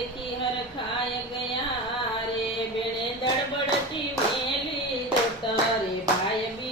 દેખી હરખાય ગયા રે બેણે દડબડતી મેલી તો તારે ભાઈ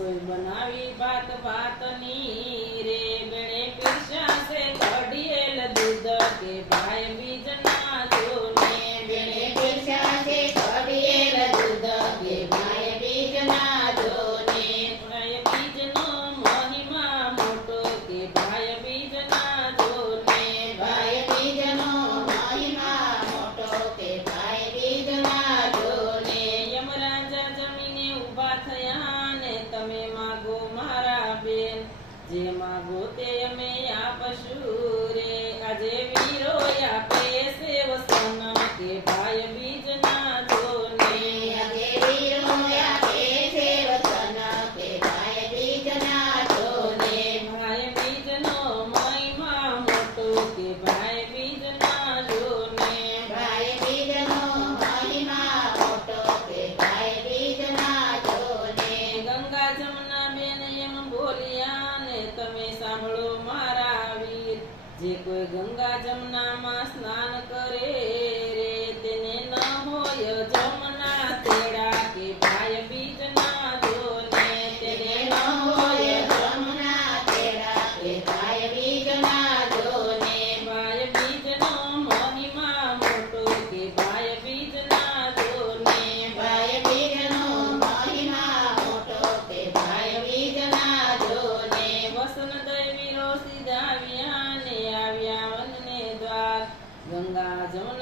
રસોઈ બનાવી ભાત ભાતની રે. ગણે પીરસા છે ઘડીએલ દૂધ કે ભાઈ બી જેમાં ગોતે જે કોઈ ગંગા જમનામાં સ્નાન કરે যেমন